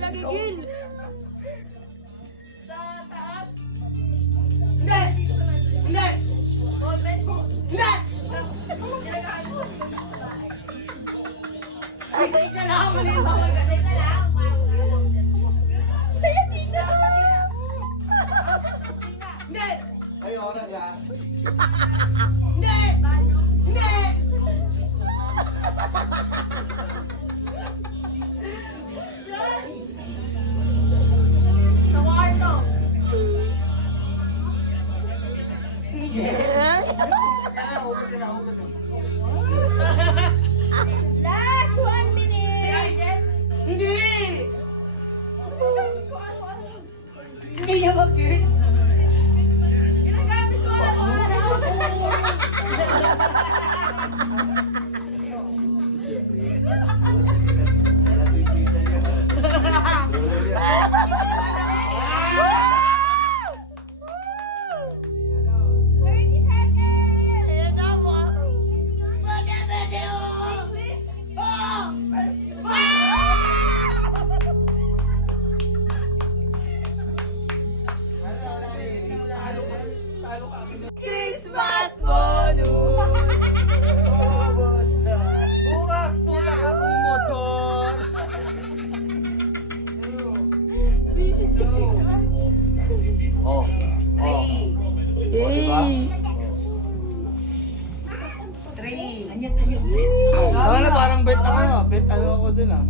nagigil. Sa taas. Hindi! Hindi! Open. Hindi! Nilagahan mo. Ay, isa lang. Mali lang. Hindi! Ay, oras ya. Hindi! Banyo. Hindi! Diyan. Sa kwarto. Last 1 minute! Yes. Hindi! Hindi niya mag-get. Ginagamit ko araw-araw. Ayan na mo. Pwede, pwede, oo. Oo. Christmas bonus! Bukas pula akong motor! Oh. Oh. Oh, diba? Sana parang bet ako ah. Bet ano ako dun ah.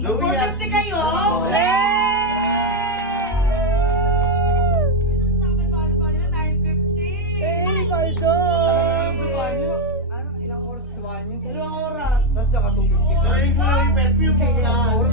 Louie yan. Kayo? Oh. Eh, Baldo! Ano? Ilang oras sa banyo? 2 oras. Tapos naka 250 ka. Narinig mo lang yung perfume mo. Ilang oras?